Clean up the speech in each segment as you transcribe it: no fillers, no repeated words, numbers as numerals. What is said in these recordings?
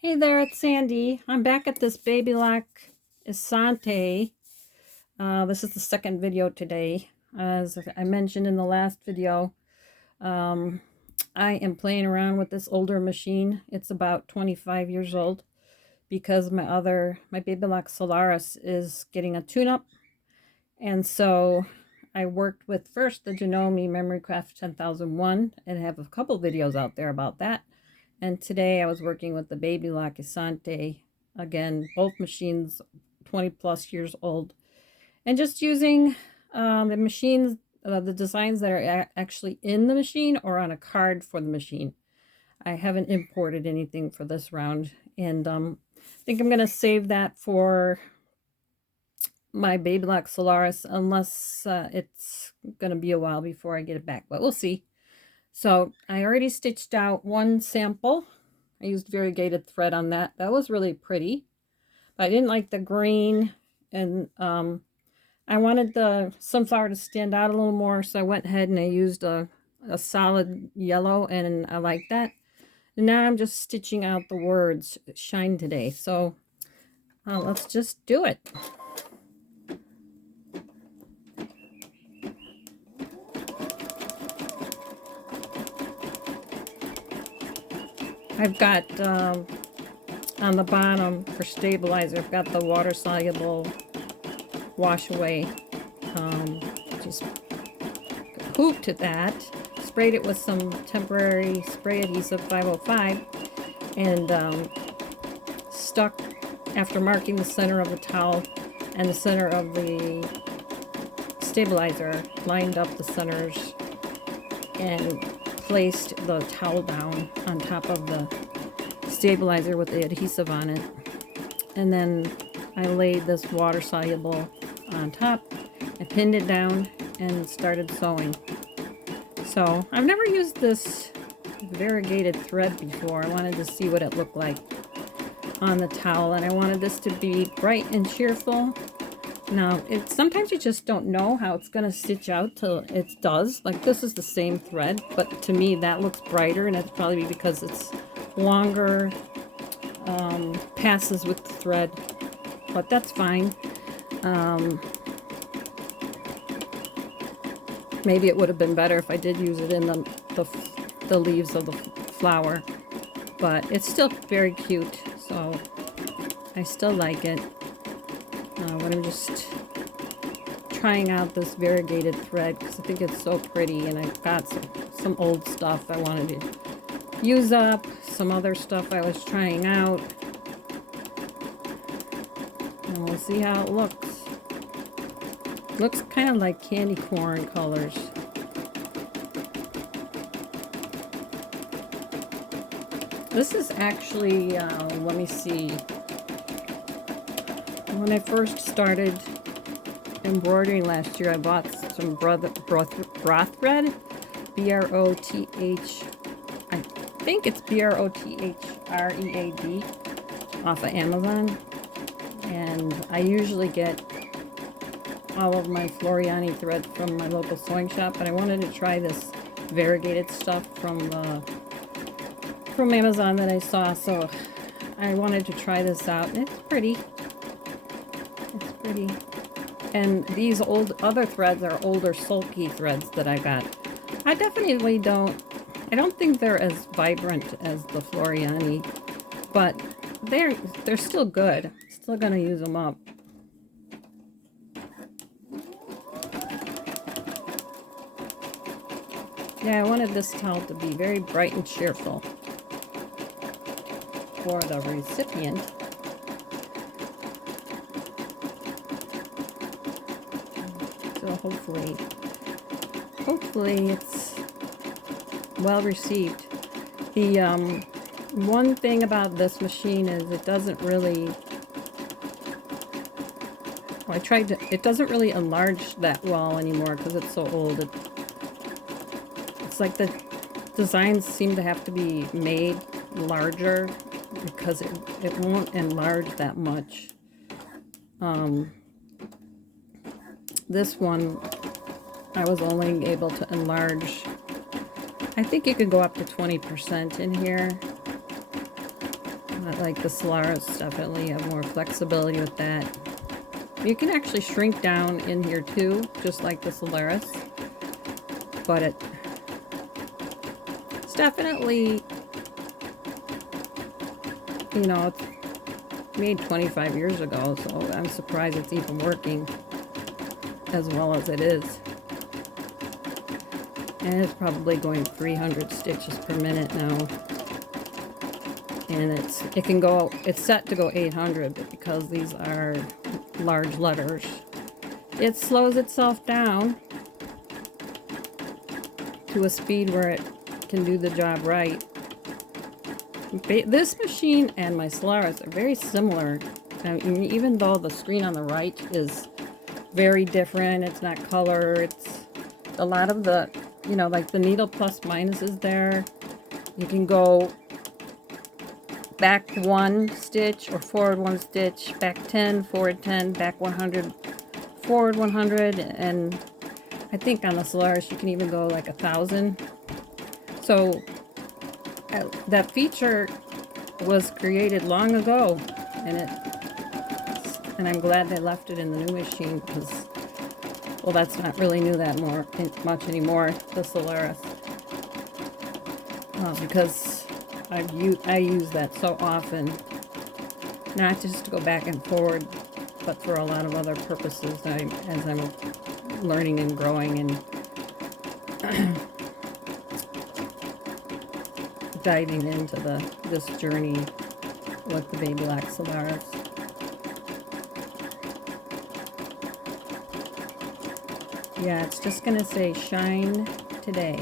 Hey there, it's Sandy. I'm back at this Babylock Esante. This is the second video today. As I mentioned in the last video, um, I am playing around with this older machine. It's about 25 years old because my Babylock Solaris is getting a tune-up. And so I worked with first the Janome MemoryCraft 10001 and have a couple videos out there about that. And today I was working with the Babylock Esante. Again, both machines 20 plus years old. And just using the machines, the designs that are actually in the machine or on a card for the machine. I haven't imported anything for this round. And I think I'm going to save that for my Babylock Solaris unless it's going to be a while before I get it back. But we'll see. So I already stitched out one sample. I used variegated thread on that. That was really pretty. But I didn't like the green, and I wanted the sunflower to stand out a little more, so I went ahead and I used a solid yellow, and I like that. And now I'm just stitching out the words "shine today." So let's just do it. I've got on the bottom for stabilizer, I've got the water soluble wash away. Just hooped at that, sprayed it with some temporary spray adhesive 505, and stuck after marking the center of the towel and the center of the stabilizer, lined up the centers and placed the towel down on top of the stabilizer with the adhesive on it. And then I laid this water soluble on top. I pinned it down and started sewing. So I've never used this variegated thread before. I wanted to see what it looked like on the towel, and I wanted this to be bright and cheerful. Now, sometimes you just don't know how it's going to stitch out till it does. Like, this is the same thread, but to me that looks brighter, and it's probably because it's longer passes with the thread, but that's fine. Maybe it would have been better if I did use it in the leaves of the flower, but it's still very cute, so I still like it. But I'm just trying out this variegated thread because I think it's so pretty, and I've got some old stuff I wanted to use up, some other stuff I was trying out, and we'll see how it looks. Looks kind of like candy corn colors. This is actually, let me see. When I first started embroidering last year, I bought some broth thread, B-R-O-T-H, I think it's B-R-O-T-H-R-E-A-D, off of Amazon. And I usually get all of my Floriani thread from my local sewing shop, but I wanted to try this variegated stuff from Amazon that I saw, so I wanted to try this out. It's pretty. It's pretty. And these other threads are older sulky threads that I got. I don't think they're as vibrant as the Floriani, but they're still good. Still gonna use them up. Yeah, I wanted this towel to be very bright and cheerful for the recipient. So hopefully it's well received. The one thing about this machine is it doesn't really, it doesn't really enlarge that well anymore because it's so old. It's like the designs seem to have to be made larger because it won't enlarge that much. This one I was only able to enlarge, I think you could go up to 20% in here. Not like the Solaris, definitely have more flexibility with that. You can actually shrink down in here too, just like the Solaris. But it's definitely, you know, it's made 25 years ago, so I'm surprised it's even working as well as it is. And it's probably going 300 stitches per minute now. And it's set to go 800, but because these are large letters, it slows itself down to a speed where it can do the job right. This machine and my Solaris are very similar. Even though the screen on the right is very different, it's not color, it's a lot of the, you know, like the needle plus minus is there. You can go back 1 stitch or forward 1 stitch, back 10, forward 10, back 100, forward 100, and I think on the Solaris you can even go like 1,000. So that feature was created long ago, and I'm glad they left it in the new machine, because, well, that's not really new that much anymore, the Solaris, because I use that so often, not just to go back and forward, but for a lot of other purposes as I'm learning and growing and diving into this journey with the Babylock Solaris. Yeah, it's just gonna say shine today.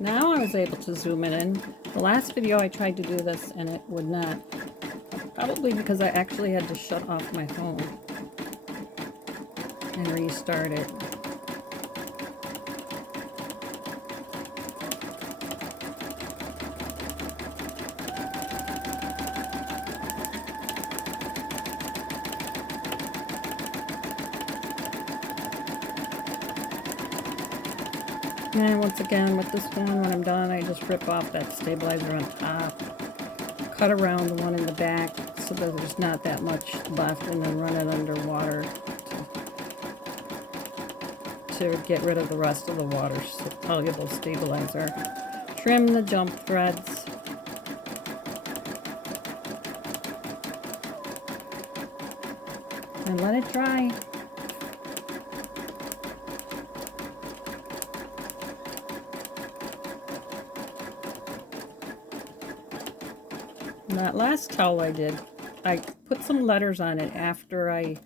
Now I was able to zoom it in. The last video I tried to do this and it would not. Probably because I actually had to shut off my phone and restart it. And once again, with this one, when I'm done, I just rip off that stabilizer on top, cut around the one in the back so that there's not that much left, and then run it underwater to get rid of the rest of the water soluble stabilizer. Trim the jump threads. And let it dry. That last towel I did, I put some letters on it after I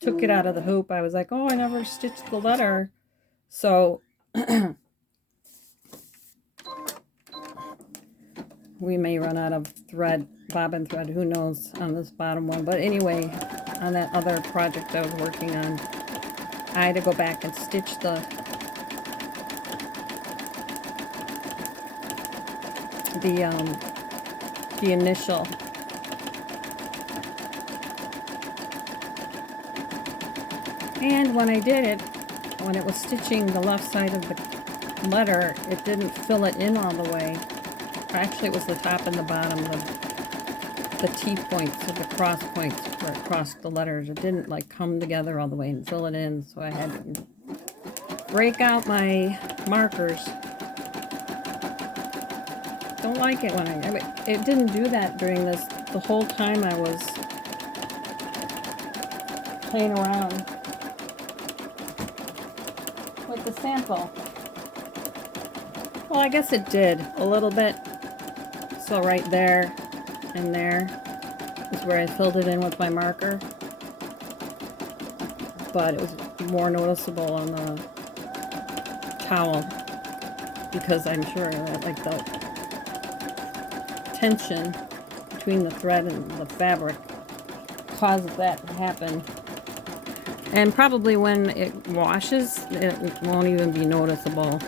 took it out of the hoop. I was like, oh, I never stitched the letter. So we may run out of thread, bobbin thread, who knows, on this bottom one. But anyway, on that other project I was working on, I had to go back and stitch the initial. And when I did it, when it was stitching the left side of the letter, it didn't fill it in all the way. Actually, it was the top and the bottom, the T points or the cross points where it crossed the letters. It didn't like come together all the way and fill it in, so I had to break out my markers. Don't like it when it didn't do that during this, the whole time I was playing around with the sample. Well, I guess it did a little bit. So right there and there is where I filled it in with my marker, but it was more noticeable on the towel because I'm sure that like the tension between the thread and the fabric causes that to happen. And probably when it washes, it won't even be noticeable.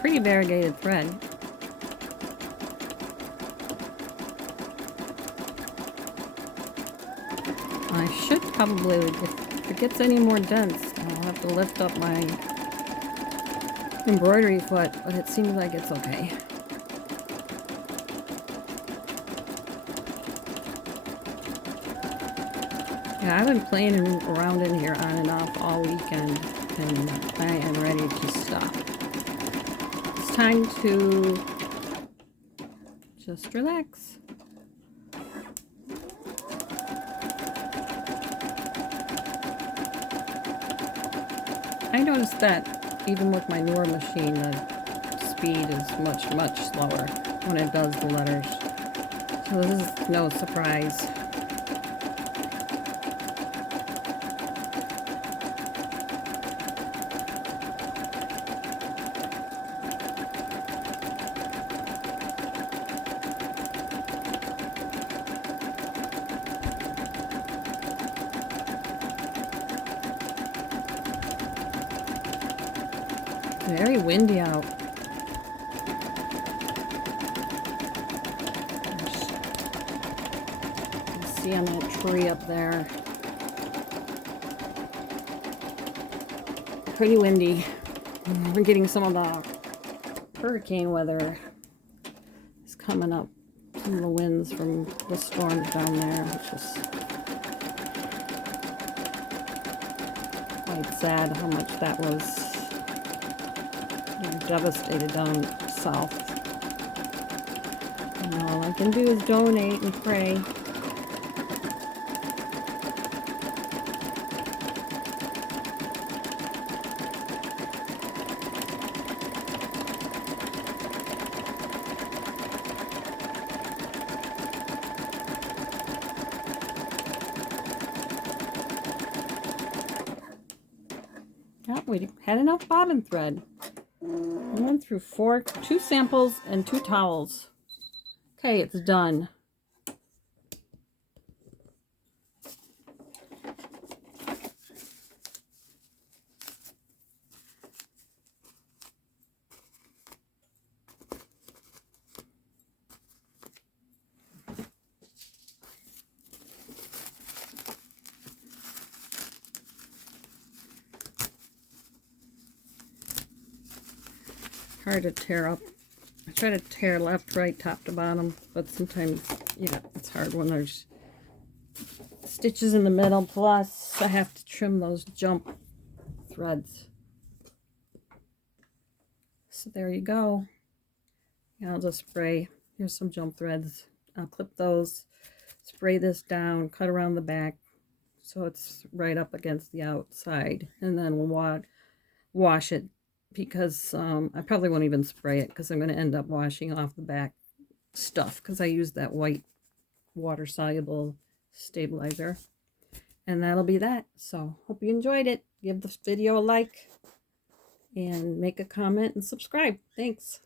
Pretty variegated thread. I should probably, if it gets any more dense, I'll have to lift up my embroidery foot, but it seems like it's okay. Yeah, I've been playing around in here on and off all weekend, and I am ready to stop. It's time to just relax. I noticed that even with my newer machine, the speed is much slower when it does the letters. So this is no surprise. Very windy out. You see on that tree up there. Pretty windy. We're getting some of the hurricane weather is coming up. Some of the winds from the storms down there, which is quite sad how much that was devastated down south. And all I can do is donate and pray. Oh, we had enough bobbin thread. I went through 2 samples and 2 towels. Okay, it's done. Hard to tear up. I try to tear left, right, top to bottom, but sometimes, it's hard when there's stitches in the middle. Plus, I have to trim those jump threads. So there you go. Yeah, I'll just spray. Here's some jump threads. I'll clip those, spray this down, cut around the back so it's right up against the outside, and then we'll wash it. Because I probably won't even spray it because I'm going to end up washing off the back stuff because I use that white water-soluble stabilizer. And that'll be that. So, hope you enjoyed it. Give this video a like and make a comment and subscribe. Thanks.